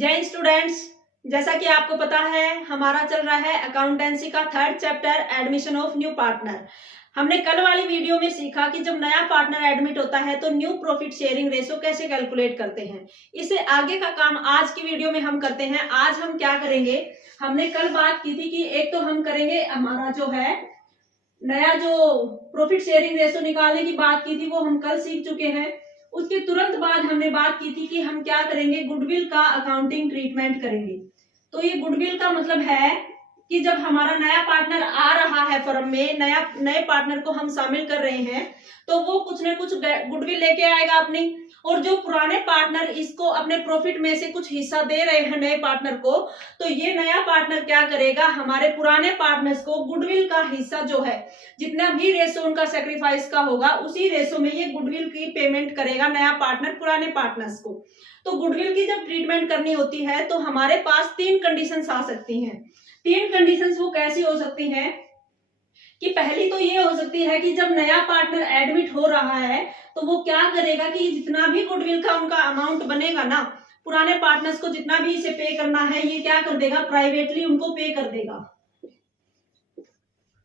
जय स्टूडेंट्स, जैसा कि आपको पता है हमारा चल रहा है अकाउंटेंसी का third chapter admission of new partner. हमने कल वाली वीडियो में सीखा कि जब नया पार्टनर एडमिट होता है तो न्यू प्रॉफिट शेयरिंग रेशो कैसे कैलकुलेट करते हैं। इससे आगे का काम आज की वीडियो में हम करते हैं। आज हम क्या करेंगे, हमने कल बात की थी कि एक तो हम करेंगे हमारा जो है नया जो प्रॉफिट शेयरिंग रेशो निकालने की बात की थी वो हम कल सीख चुके हैं। उसके तुरंत बाद हमने बात की थी कि हम क्या करेंगे, गुडविल का अकाउंटिंग ट्रीटमेंट करेंगे। तो ये गुडविल का मतलब है कि जब हमारा नया पार्टनर आ रहा है फर्म में, नए पार्टनर को हम शामिल कर रहे हैं तो वो कुछ न कुछ गुडविल लेके आएगा अपनी, और जो पुराने पार्टनर इसको अपने प्रॉफिट में से कुछ हिस्सा दे रहे हैं नए पार्टनर को, तो ये नया पार्टनर क्या करेगा, हमारे पुराने पार्टनर्स को गुडविल का हिस्सा जो है जितना भी रेशो उनका सेक्रीफाइस का होगा उसी रेशो में ये गुडविल की पेमेंट करेगा नया पार्टनर पुराने पार्टनर्स को। तो गुडविल की जब ट्रीटमेंट करनी होती है तो हमारे पास 3 कंडीशंस आ सकती हैं। 3 कंडीशंस वो कैसी हो सकती हैं कि पहली तो ये हो सकती है कि जब नया पार्टनर एडमिट हो रहा है तो वो क्या करेगा कि जितना भी गुडविल का उनका अमाउंट बनेगा ना, पुराने पार्टनर्स को जितना भी इसे पे करना है ये क्या कर देगा, प्राइवेटली उनको पे कर देगा।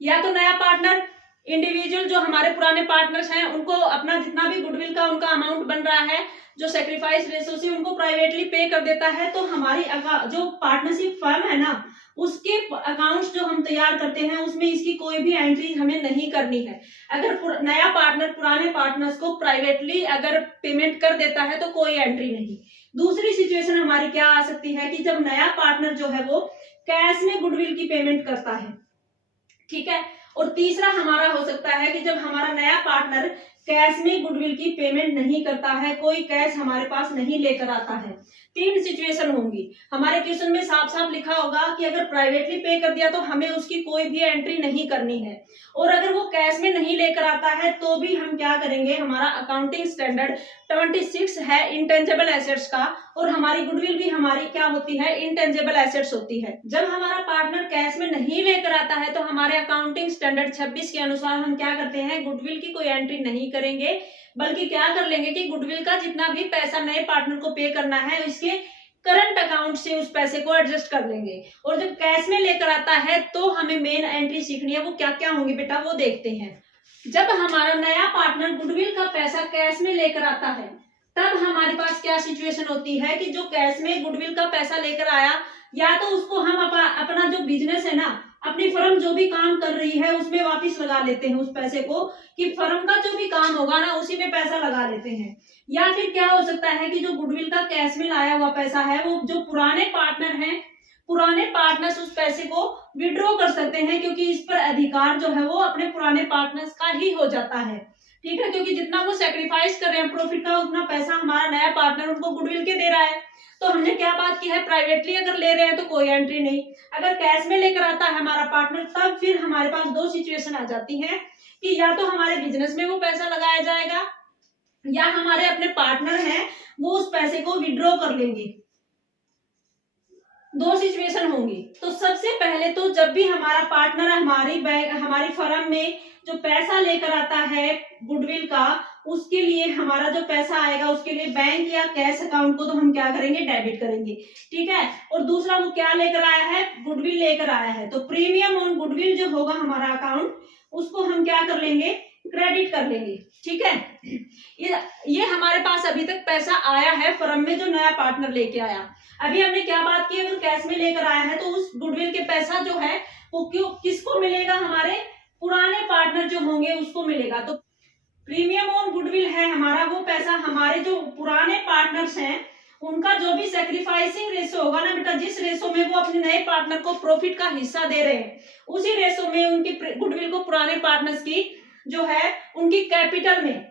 या तो नया पार्टनर इंडिविजुअल जो हमारे पुराने पार्टनर्स हैं उनको अपना जितना भी गुडविल का उनका अमाउंट बन रहा है जो सेक्रीफाइस रेशो से उनको प्राइवेटली पे कर देता है। तो हमारी जो पार्टनरशिप फर्म है ना उसके अकाउंट्स जो हम तैयार करते हैं उसमें इसकी कोई भी एंट्री हमें नहीं करनी है। अगर नया पार्टनर पुराने पार्टनर्स को प्राइवेटली अगर पेमेंट कर देता है तो कोई एंट्री नहीं। दूसरी सिचुएशन हमारी क्या आ सकती है कि जब नया पार्टनर जो है वो कैश में गुडविल की पेमेंट करता है, ठीक है। और तीसरा हमारा हो सकता है कि जब हमारा नया पार्टनर कैश में गुडविल की पेमेंट नहीं करता है, कोई कैश हमारे पास नहीं लेकर आता है। 3 सिचुएशन होंगी। हमारे क्वेश्चन में साफ साफ लिखा होगा कि अगर प्राइवेटली पे कर दिया तो हमें उसकी कोई भी एंट्री नहीं करनी है, और अगर वो कैश में नहीं लेकर आता है तो भी हम क्या करेंगे, हमारा अकाउंटिंग स्टैंडर्ड 26 है इंटेंजिबल एसेट्स का, और हमारी गुडविल भी हमारी क्या होती है, इंटेंजिबल एसेट्स होती है। जब हमारा पार्टनर कैश में नहीं लेकर आता है तो हमारे अकाउंटिंग स्टैंडर्ड 26 के अनुसार हम क्या करते हैं, गुडविल की कोई एंट्री नहीं करेंगे, बल्कि क्या कर लेंगे कि गुडविल का जितना भी पैसा नए पार्टनर को पे करना है इसके करंट अकाउंट से उस पैसे को एडजस्ट कर लेंगे। और जब कैश में लेकर आता है तो हमें मेन एंट्री सीखनी है, वो क्या क्या होंगी बेटा वो देखते हैं। जब हमारा नया पार्टनर गुडविल का पैसा कैश में लेकर आता है तब हमारे पास क्या सिचुएशन होती है कि जो कैश में गुडविल का पैसा लेकर आया, या तो उसको हम अपना जो बिजनेस है ना, अपनी फर्म जो भी काम कर रही है उसमें वापस लगा लेते हैं उस पैसे को, कि फर्म का जो भी काम होगा ना उसी में पैसा लगा लेते हैं। या फिर क्या हो सकता है कि जो गुडविल का कैश में लाया हुआ पैसा है वो जो पुराने पार्टनर हैं, पुराने पार्टनर्स उस पैसे को विड्रॉ कर सकते हैं, क्योंकि इस पर अधिकार जो है वो अपने पुराने पार्टनर्स का ही हो जाता है, ठीक है। क्योंकि जितना वो सेक्रीफाइस कर रहे हैं प्रॉफिट का उतना पैसा हमारा नया पार्टनर उनको गुडविल के दे रहा है। तो हमने क्या बात की है, प्राइवेटली अगर ले रहे हैं तो कोई एंट्री नहीं, अगर कैश में लेकर आता है हमारा पार्टनर तब फिर हमारे पास 2 सिचुएशन आ जाती हैं कि या तो हमारे बिजनेस में वो पैसा लगाया जाएगा या हमारे अपने पार्टनर हैं वो उस पैसे को विड्रॉ कर लेंगे। 2 सिचुएशन होंगी। तो सबसे पहले तो जब भी हमारा पार्टनर हमारी फर्म में जो पैसा लेकर आता है गुडविल का, उसके लिए हमारा जो पैसा आएगा उसके लिए बैंक या कैश अकाउंट को तो हम क्या करेंगे, डेबिट करेंगे, ठीक है। और दूसरा वो क्या लेकर आया है, गुडविल लेकर आया है, तो प्रीमियम ऑन गुडविल जो होगा हमारा अकाउंट उसको हम क्या कर लेंगे, क्रेडिट कर लेंगे, ठीक है। ये हमारे पास अभी तक पैसा आया है फर्म में जो नया पार्टनर लेके आया। अभी हमने क्या बात की, अगर कैश में लेकर आया है तो उस गुडविल के पैसा जो है वो किसको मिलेगा, हमारे पुराने पार्टनर जो होंगे उसको मिलेगा। तो प्रीमियम ऑन गुडविल है हमारा वो पैसा हमारे जो पुराने पार्टनर्स हैं उनका जो भी सेक्रीफाइसिंग रेशो होगा ना बेटा, जिस रेशो में वो अपने नए पार्टनर को प्रॉफिट का हिस्सा दे रहे हैं उसी रेशो में उनकी गुडविल को पुराने पार्टनर्स की जो है उनकी कैपिटल में,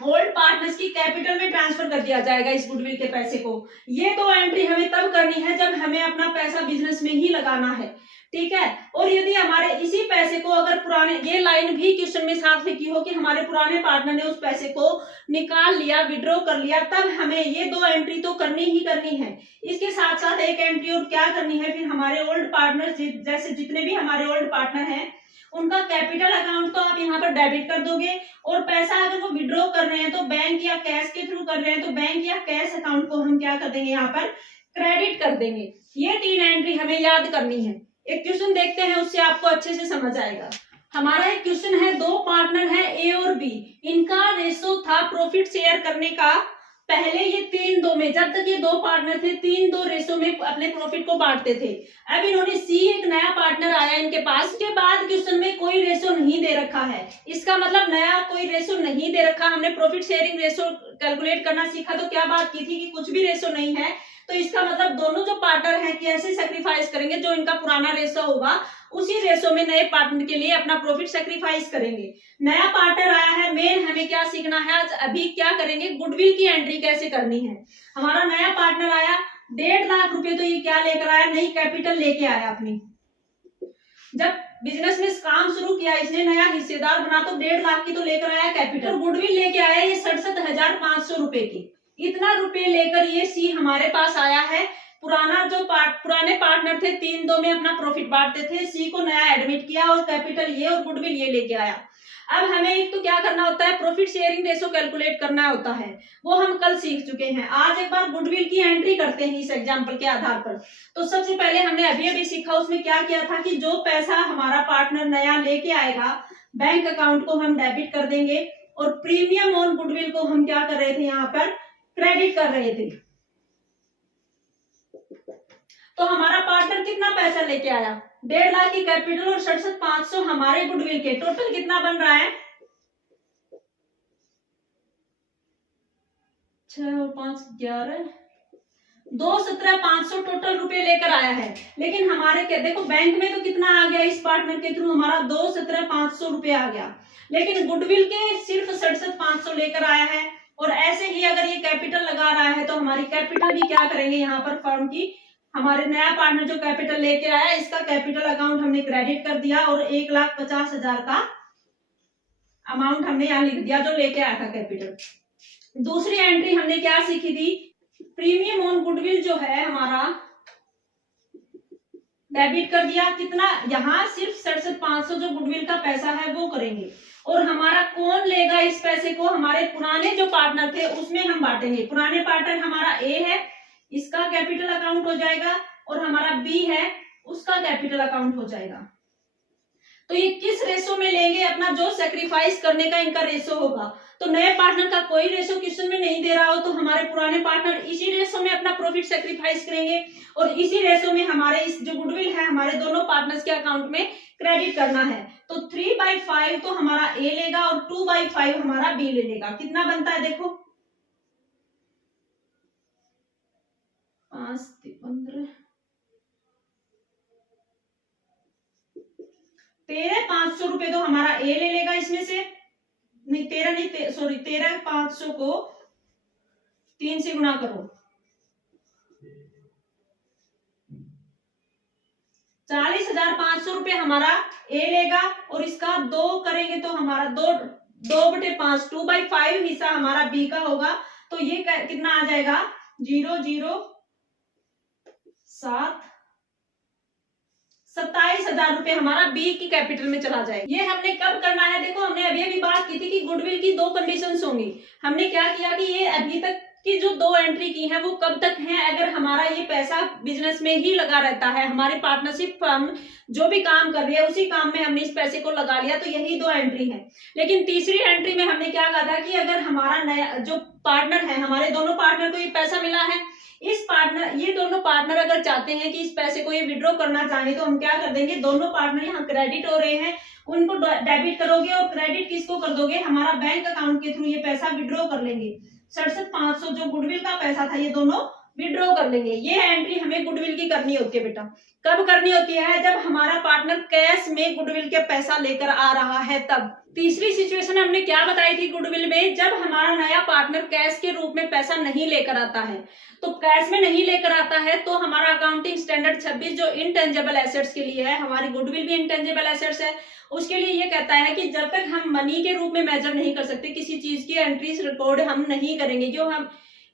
ओल्ड पार्टनर्स की कैपिटल में ट्रांसफर कर दिया जाएगा इस गुडविल के पैसे को। ये 2 एंट्री हमें तब करनी है जब हमें अपना पैसा बिजनेस में ही लगाना है, ठीक है। और यदि हमारे इसी पैसे को अगर पुराने, ये लाइन भी क्वेश्चन में साथ लिखी हो कि हमारे पुराने पार्टनर ने उस पैसे को निकाल लिया, विड्रॉ कर लिया, तब हमें ये 2 एंट्री तो करनी ही करनी है। इसके साथ साथ एक एंट्री और क्या करनी है, फिर हमारे ओल्ड पार्टनर जैसे जितने भी हमारे ओल्ड पार्टनर हैं उनका कैपिटल अकाउंट तो आप यहाँ पर डेबिट कर दोगे, और पैसा अगर वो विड्रॉ कर रहे हैं तो बैंक या कैश के थ्रू कर रहे हैं तो बैंक या कैश अकाउंट को हम क्या कर देंगे यहाँ पर क्रेडिट कर देंगे। ये 3 एंट्री हमें याद करनी है। एक क्वेश्चन देखते हैं, उससे आपको अच्छे से समझ आएगा। हमारा एक क्वेश्चन है, 2 पार्टनर है ए और बी, इनका रेशो था प्रॉफिट शेयर करने का, पहले ये 3-2 में, जब तक ये 2 पार्टनर थे 3-2 रेशो में अपने प्रॉफिट को बांटते थे। अब इन्होंने सी, एक नया पार्टनर आया इनके पास, उसके बाद क्वेश्चन में कोई रेशो नहीं दे रखा है। इसका मतलब नया कोई रेशो नहीं दे रखा। हमने प्रॉफिट शेयरिंग रेशो कैलकुलेट करना सीखा तो क्या बात की थी कि कुछ भी रेशो नहीं है, तो इसका मतलब दोनों जो पार्टनर हैं कैसे सेक्रीफाइस करेंगे, जो इनका पुराना रेशो होगा उसी रेशो में नए पार्टनर के लिए अपना प्रॉफिट सेक्रीफाइस करेंगे। नया पार्टनर आया है, मेन हमें क्या सीखना है आज, अभी क्या करेंगे, गुडविल की एंट्री कैसे करनी है। हमारा नया पार्टनर आया, 1.5 लाख रुपए, तो ये क्या लेकर आया, नई कैपिटल लेके आया अपनी। जब बिजनेस में काम शुरू किया इसने, नया हिस्सेदार बना, तो 1.5 लाख की तो लेकर आया कैपिटल। गुडविल लेके आया ये 67,500 रुपए की। इतना रुपए लेकर ये सी हमारे पास आया है। पुराने पार्टनर थे 3-2 में अपना प्रॉफिट बांटते थे, सी को नया एडमिट किया और कैपिटल ये और गुडविल ये लेके आया। अब हमें एक तो क्या करना होता है, प्रॉफिट शेयरिंग रेशो कैलकुलेट करना होता है, वो हम कल सीख चुके हैं। आज एक बार गुडविल की एंट्री करते हैं इस एग्जांपल के आधार पर। तो सबसे पहले हमने अभी सीखा, उसमें क्या किया था कि जो पैसा हमारा पार्टनर नया लेके आएगा, बैंक अकाउंट को हम डेबिट कर देंगे और प्रीमियम ऑन गुडविल को हम क्या कर रहे थे, यहाँ पर क्रेडिट कर रहे थे। तो हमारा पार्टनर कितना पैसा लेके आया, 1.5 लाख की कैपिटल और 67,500 हमारे गुडविल के, टोटल कितना बन रहा है, 6 और 5 11, 217,500 टोटल रुपए लेकर आया है। लेकिन हमारे क्या देखो, बैंक में तो कितना आ गया इस पार्टनर के थ्रू, हमारा 217,500 रुपए आ गया, लेकिन गुडविल के सिर्फ 67,500 लेकर आया है। और ऐसे ही अगर ये कैपिटल लगा रहा है तो हमारी कैपिटल भी क्या करेंगे, यहाँ पर फर्म की, हमारे नया पार्टनर जो कैपिटल लेके आया इसका कैपिटल अकाउंट हमने क्रेडिट कर दिया और 1,50,000 का अमाउंट हमने यहाँ लिख दिया जो लेके आया था कैपिटल। दूसरी एंट्री हमने क्या सीखी थी, प्रीमियम ऑन गुडविल जो है हमारा डेबिट कर दिया, कितना, यहाँ सिर्फ 67,500 जो गुडविल का पैसा है वो करेंगे। और हमारा कौन लेगा इस पैसे को, हमारे पुराने जो पार्टनर थे उसमें हम बांटेंगे। पुराने पार्टनर हमारा ए है, इसका कैपिटल अकाउंट हो जाएगा, और हमारा बी है उसका कैपिटल अकाउंट हो जाएगा। तो ये किस रेशो में लेंगे, अपना जो सेक्रीफाइस करने का इनका रेशो होगा। तो नए पार्टनर का कोई रेशो क्वेश्चन में नहीं दे रहा हो तो हमारे पुराने पार्टनर इसी रेशो में अपना प्रॉफिट सेक्रीफाइस करेंगे और इसी रेशो में हमारे इस जो गुडविल है हमारे दोनों पार्टनर्स के अकाउंट में क्रेडिट करना है। तो 3/5 तो हमारा ए लेगा और 2/5 हमारा बी ले लेगा। कितना बनता है देखो, 5 15 13,500 रुपए तो हमारा ए ले लेगा इसमें से, नहीं 13,500 को 3 से गुणा करो, 40,500 रुपए हमारा ए लेगा और इसका 2 करेंगे तो हमारा 2/5 2/5 हिस्सा हमारा बी का होगा। तो ये कितना आ जाएगा, 007 27,000 रुपए हमारा बी की कैपिटल में चला जाएगा। ये हमने कब करना है, देखो हमने अभी बात की थी कि गुडविल की 2 कंडीशंस होंगी। हमने क्या किया कि ये अभी तक की जो 2 एंट्री की है वो कब तक है, अगर हमारा ये पैसा बिजनेस में ही लगा रहता है, हमारे पार्टनरशिप फर्म जो भी काम कर रही है उसी काम में हमने इस पैसे को लगा लिया, तो यही 2 एंट्री है। लेकिन तीसरी एंट्री में हमने क्या कहा था कि अगर हमारा नया जो पार्टनर है, हमारे दोनों पार्टनर को ये पैसा मिला है, ये दोनों पार्टनर अगर चाहते हैं कि इस पैसे को ये विड्रॉ करना चाहें तो हम क्या कर देंगे, दोनों पार्टनर यहाँ क्रेडिट हो रहे हैं उनको डेबिट करोगे और क्रेडिट किसको कर दोगे, हमारा बैंक अकाउंट के थ्रू ये पैसा विड्रॉ कर लेंगे। 67,500 जो गुडविल का पैसा था ये दोनों विड्रॉ कर लेंगे। ये एंट्री हमें गुडविल की करनी होती है बेटा। कब करनी होती है, जब हमारा पार्टनर कैश में गुडविल के पैसा लेकर आ रहा है तब। तीसरी सिचुएशन हमने क्या बताई थी गुडविल में, जब हमारा नया पार्टनर कैश के रूप में पैसा नहीं लेकर आता है। तो कैश में नहीं लेकर आता है तो हमारा अकाउंटिंग स्टैंडर्ड 26 जो इनटेंजिबल एसेट्स के लिए है, हमारी गुडविल भी इनटेंजिबल एसेट्स है, उसके लिए ये कहता है कि जब तक हम मनी के रूप में मेजर नहीं कर सकते, किसी चीज की एंट्रीज रिकॉर्ड हम नहीं करेंगे। जो हम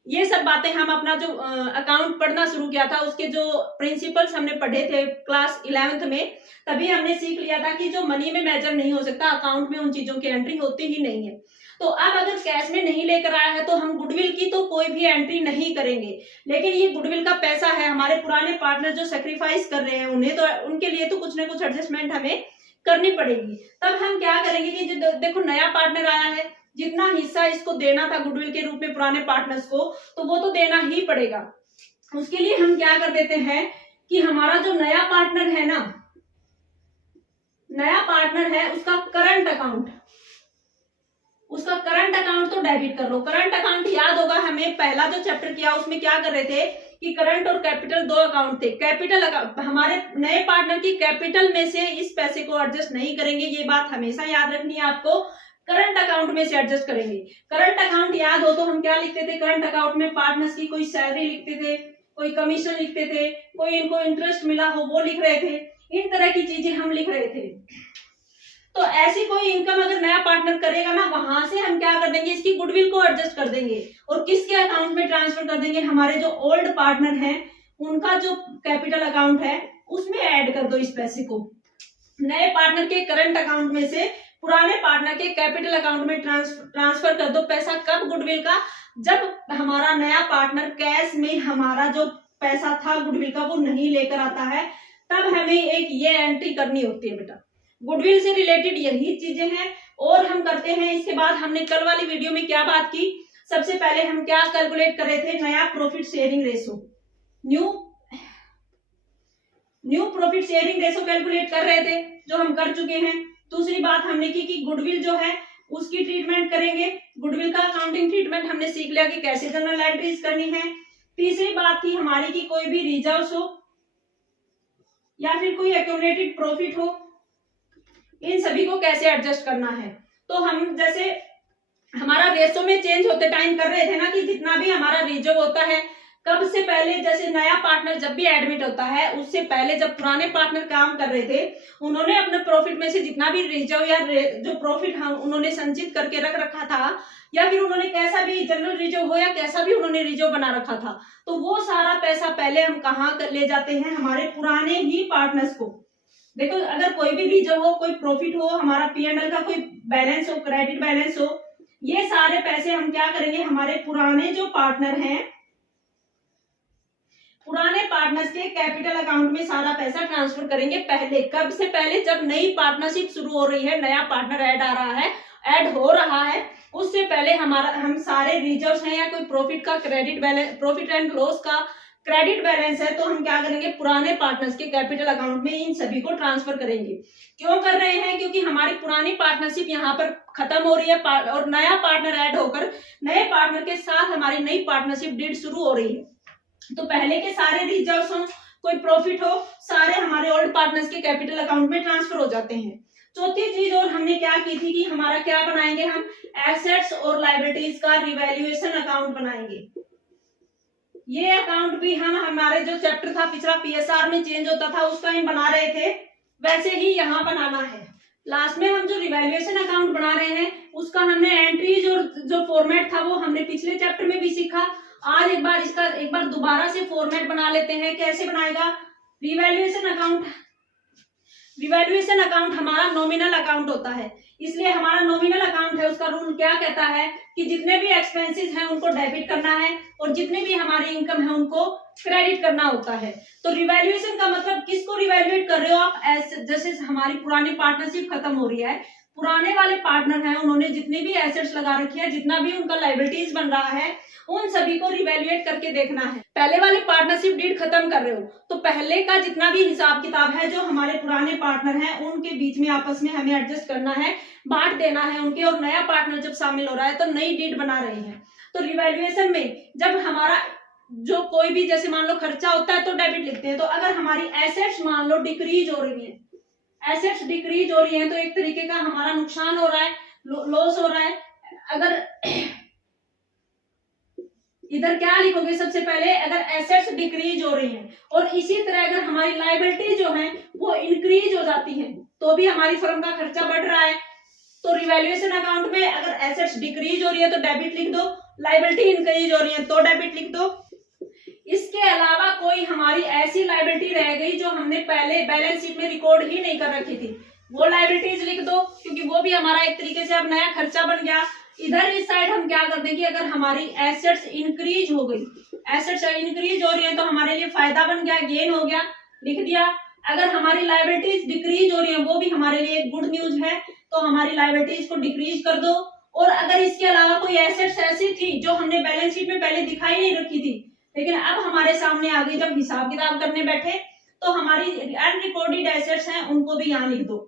ये सब बातें हम अपना जो अकाउंट पढ़ना शुरू किया था उसके जो प्रिंसिपल्स हमने पढ़े थे क्लास 11th में, तभी हमने सीख लिया था कि जो मनी में मेजर नहीं हो सकता अकाउंट में उन चीजों की एंट्री होती ही नहीं है। तो अब अगर कैश में नहीं लेकर आया है तो हम गुडविल की तो कोई भी एंट्री नहीं करेंगे, लेकिन ये गुडविल का पैसा है, हमारे पुराने पार्टनर जो सेक्रीफाइस कर रहे हैं उन्हें तो उनके लिए तो कुछ ना कुछ एडजस्टमेंट हमें करनी पड़ेगी। तब हम क्या करेंगे कि जो देखो नया पार्टनर आया है, जितना हिस्सा इसको देना था गुडविल के रूप में पुराने पार्टनर्स को, तो वो तो देना ही पड़ेगा। उसके लिए हम क्या कर देते हैं कि हमारा जो नया पार्टनर है ना, नया पार्टनर है उसका करंट अकाउंट तो डेबिट कर लो। करंट अकाउंट याद होगा हमें, पहला जो चैप्टर किया उसमें क्या कर रहे थे कि करंट और कैपिटल दो अकाउंट थे। कैपिटल हमारे नए पार्टनर की कैपिटल में से इस पैसे को एडजस्ट नहीं करेंगे, ये बात हमेशा याद रखनी है आपको। करंट अकाउंट में से एडजस्ट करेंगे। करंट अकाउंट याद हो तो हम क्या लिखते थे, करंट अकाउंट में पार्टनर्स की कोई सैलरी लिखते थे, कोई कमीशन लिखते थे, कोई इनको इंटरेस्ट मिला हो वो लिख रहे थे, इन तरह की चीजें हम लिख रहे थे। तो ऐसी कोई इनकम अगर नया पार्टनर करेगा ना, वहां से हम क्या कर देंगे, इसकी गुडविल को एडजस्ट कर देंगे और किसके अकाउंट में ट्रांसफर कर देंगे, हमारे जो ओल्ड पार्टनर हैं उनका जो कैपिटल अकाउंट है उसमें ऐड कर दो इस पैसे को। नए पार्टनर के करंट अकाउंट में से पुराने पार्टनर के कैपिटल अकाउंट में ट्रांसफर कर दो पैसा। कब गुडविल का, जब हमारा नया पार्टनर कैश में हमारा जो पैसा था गुडविल का वो नहीं लेकर आता है, तब हमें एक ये एंट्री करनी होती है बेटा। गुडविल से रिलेटेड यही चीजें हैं और हम करते हैं। इसके बाद हमने कल वाली वीडियो में क्या बात की, सबसे पहले हम क्या कैलकुलेट कर रहे थे, नया profit sharing ratio, new profit sharing ratio calculate कर रहे थे, जो हम कर चुके हैं। दूसरी बात हमने की कि गुडविल जो है उसकी ट्रीटमेंट करेंगे। गुडविल का अकाउंटिंग ट्रीटमेंट हमने सीख लिया कि कैसे जनरल एंट्रीज करनी है। तीसरी बात थी हमारी कि कोई भी रिजर्व्स हो या फिर कोई एक्यूमुलेटेड प्रॉफिट हो, इन सभी को कैसे एडजस्ट करना है। तो हम जैसे हमारा रेशो में चेंज होते टाइम कर रहे थे ना कि जितना भी हमारा रिजर्व होता है, कब से पहले, जैसे नया पार्टनर जब भी एडमिट होता है उससे पहले जब पुराने पार्टनर काम कर रहे थे उन्होंने अपने प्रॉफिट में से जितना भी रिजर्व या जो प्रॉफिट उन्होंने संचित करके रख रखा था, या फिर उन्होंने कैसा भी जनरल रिजर्व हो या कैसा भी उन्होंने रिजर्व बना रखा था, तो वो सारा पैसा पहले हम कहाँ ले जाते हैं, हमारे पुराने ही पार्टनर्स को। देखो अगर कोई भी रिजर्व हो, कोई प्रॉफिट हो, हमारा P&L का कोई बैलेंस हो, क्रेडिट बैलेंस हो, ये सारे पैसे हम क्या करेंगे, हमारे पुराने जो पार्टनर हैं, पुराने पार्टनर्स के कैपिटल अकाउंट में सारा पैसा ट्रांसफर करेंगे। पहले कब से पहले, जब नई पार्टनरशिप शुरू हो रही है, नया पार्टनर ऐड हो रहा है, उससे पहले हम सारे रिजर्व्स हैं या कोई प्रॉफिट का credit balance, profit and loss का क्रेडिट बैलेंस है, तो हम क्या करेंगे, पुराने पार्टनर्स के कैपिटल अकाउंट में इन सभी को ट्रांसफर करेंगे। क्यों कर रहे हैं, क्योंकि हमारी पुरानी पार्टनरशिप यहाँ पर खत्म हो रही है और नया पार्टनर ऐड होकर नए पार्टनर के साथ हमारी नई पार्टनरशिप डीड शुरू हो रही है। तो पहले के सारे रिजर्व्स हो, कोई प्रॉफिट हो, सारे हमारे ओल्ड पार्टनर्स के कैपिटल अकाउंट में ट्रांसफर हो जाते हैं। चौथी चीज और हमने क्या की थी कि हमारा क्या बनाएंगे, हम एसेट्स और लायबिलिटीज का रिवैल्यूएशन अकाउंट बनाएंगे। ये अकाउंट भी हम हमारे जो चैप्टर था पिछला PSR में चेंज होता था उसका हम बना रहे थे, वैसे ही यहाँ बनाना है। लास्ट में हम जो रिवैल्यूएशन अकाउंट बना रहे हैं उसका हमने एंट्रीज और जो फॉर्मेट था वो हमने पिछले चैप्टर में भी सीखा। आज एक बार दोबारा से फॉर्मेट बना लेते हैं। कैसे बनाएगा, रिवैल्यूएशन अकाउंट हमारा नॉमिनल अकाउंट होता है, इसलिए हमारा नॉमिनल अकाउंट है, उसका रूल क्या कहता है कि जितने भी एक्सपेंसेस हैं उनको डेबिट करना है और जितने भी हमारी इनकम है उनको क्रेडिट करना होता है। तो रिवैल्यूएशन का मतलब किसको रिवैल्यूएट कर रहे हो आप, जैसे हमारी पुरानी पार्टनरशिप खत्म हो रही है, पुराने वाले पार्टनर हैं उन्होंने जितनी भी एसेट्स लगा रखी है, जितना भी उनका लायबिलिटीज बन रहा है, उन सभी को रिवैल्यूएट करके देखना है। पहले वाले पार्टनरशिप डीड खत्म कर रहे हो तो पहले का जितना भी हिसाब किताब है जो हमारे पुराने पार्टनर हैं उनके बीच में आपस में हमें एडजस्ट करना है, बांट देना है उनके। और नया पार्टनर जब शामिल हो रहा है तो नई डीड बना रहे हैं। तो रिवैल्यूएशन में जब हमारा जो कोई भी जैसे मान लो खर्चा होता है तो डेबिट लिखते हैं, तो अगर हमारी एसेट्स मान लो डिक्रीज हो रही है, एसेट्स डिक्रीज हो रही है तो एक तरीके का हमारा नुकसान हो रहा है, लॉस हो रहा है। अगर इधर क्या लिखोगे, सबसे पहले अगर एसेट्स डिक्रीज हो रही हैं और इसी तरह अगर हमारी लायबिलिटी जो है वो इंक्रीज हो जाती है तो भी हमारी फर्म का खर्चा बढ़ रहा है। तो रिवैल्यूएशन अकाउंट में अगर एसेट्स डिक्रीज हो रही है तो डेबिट लिख दो, लायबिलिटी इंक्रीज हो रही है तो डेबिट लिख दो। इसके अलावा कोई हमारी ऐसी लायबिलिटी रह गई जो हमने पहले बैलेंस शीट में रिकॉर्ड ही नहीं कर रखी थी, वो लायबिलिटीज लिख दो, क्योंकि वो भी हमारा एक तरीके से अब नया खर्चा बन गया। इधर इस साइड हम क्या करते हैं कि अगर हमारी एसेट्स इंक्रीज हो गई, एसेट्स इंक्रीज हो रही है तो हमारे लिए फायदा बन गया, गेन हो गया, लिख दिया। अगर हमारी लायबिलिटीज डिक्रीज हो रही है वो भी हमारे लिए गुड न्यूज है, तो हमारी लायबिलिटीज को डिक्रीज कर दो। और अगर इसके अलावा कोई एसेट्स ऐसी थी जो हमने बैलेंस शीट में पहले दिखाई नहीं रखी थी लेकिन अब हमारे सामने आ गई, जब हिसाब किताब करने बैठे तो हमारी अनरिकॉर्डेड एसेट्स हैं उनको भी यहाँ लिख दो।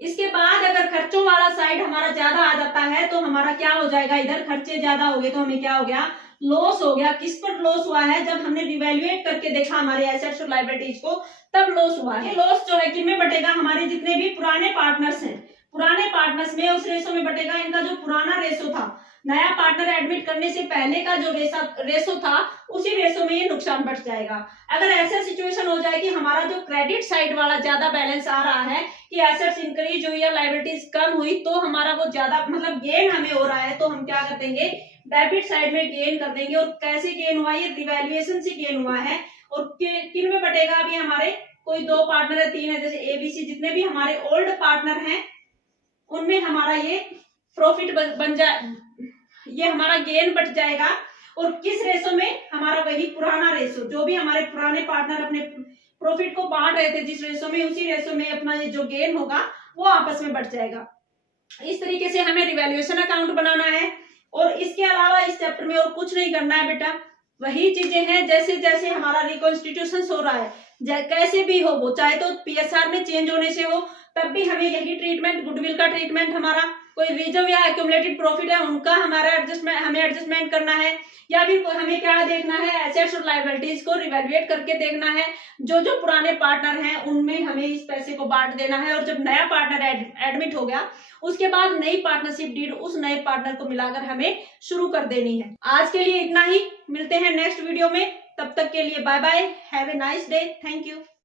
इसके बाद अगर खर्चों वाला साइड हमारा ज्यादा आ जाता है तो हमारा क्या हो जाएगा, इधर खर्चे ज्यादा हो गए तो हमें क्या हो गया, लॉस हो गया। किस पर लॉस हुआ है, जब हमने रिवैल्यूएट करके देखा हमारे एसेट्स और लायबिलिटीज को तब लॉस हुआ है। लॉस जो है किनमें बटेगा, हमारे जितने भी पुराने पार्टनर्स हैं, पुराने पार्टनर्स में उस रेशो में बटेगा। इनका जो पुराना रेशो था, नया पार्टनर एडमिट करने से पहले का जो रेशो था उसी रेशो में ये नुकसान बढ़ जाएगा। अगर ऐसा सिचुएशन हो जाए कि हमारा जो क्रेडिट साइड वाला ज्यादा बैलेंस आ रहा है कि एसेट्स इंक्रीज हुई या लायबिलिटीज कम हुई तो हमारा वो ज्यादा मतलब गेन हमें हो रहा है, तो हम क्या कर देंगे, डेबिट साइड में गेन कर देंगे। और कैसे गेन हुआ, ये रिवैल्यूएशन से गेन हुआ है। और किन में बटेगा, अभी हमारे कोई 2 पार्टनर है, 3 है, जैसे एबीसी, जितने भी हमारे ओल्ड पार्टनर हैं उनमें हमारा ये प्रॉफिट बन जाए, ये हमारा गेन बढ़ जाएगा। और किस रेशो में, हमारा वही पुराना रेशो, जो भी हमारे पुराने पार्टनर अपने प्रॉफिट को बांट रहे थे जिस रेशो में, उसी रेशो में अपना ये जो गेन होगा वो आपस में बढ़ जाएगा। इस तरीके से हमें रिवैल्यूएशन अकाउंट बनाना है। और इसके अलावा इस चैप्टर में और कुछ नहीं करना है बेटा, वही चीजें हैं जैसे जैसे हमारा रिकॉन्स्टिट्यूशन हो रहा है, कैसे भी हो वो, चाहे तो पीएसआर में चेंज होने से हो तब भी हमें यही ट्रीटमेंट, गुडविल का ट्रीटमेंट, हमारा कोई रिजर्व या एक्यूमुलेटेड प्रॉफिट है उनका हमारा एडजस्टमेंट करना है, या फिर हमें क्या देखना है, एसेट्स और लायबिलिटीज को रिवैल्यूएट करके देखना है। जो जो पुराने पार्टनर हैं उनमें हमें इस पैसे को बांट देना है। और जब नया पार्टनर एडमिट हो गया उसके बाद नई पार्टनरशिप डीड उस नए पार्टनर को मिलाकर हमें शुरू कर देनी है। आज के लिए इतना ही, मिलते हैं नेक्स्ट वीडियो में, तब तक के लिए bye bye, have a nice day, thank you.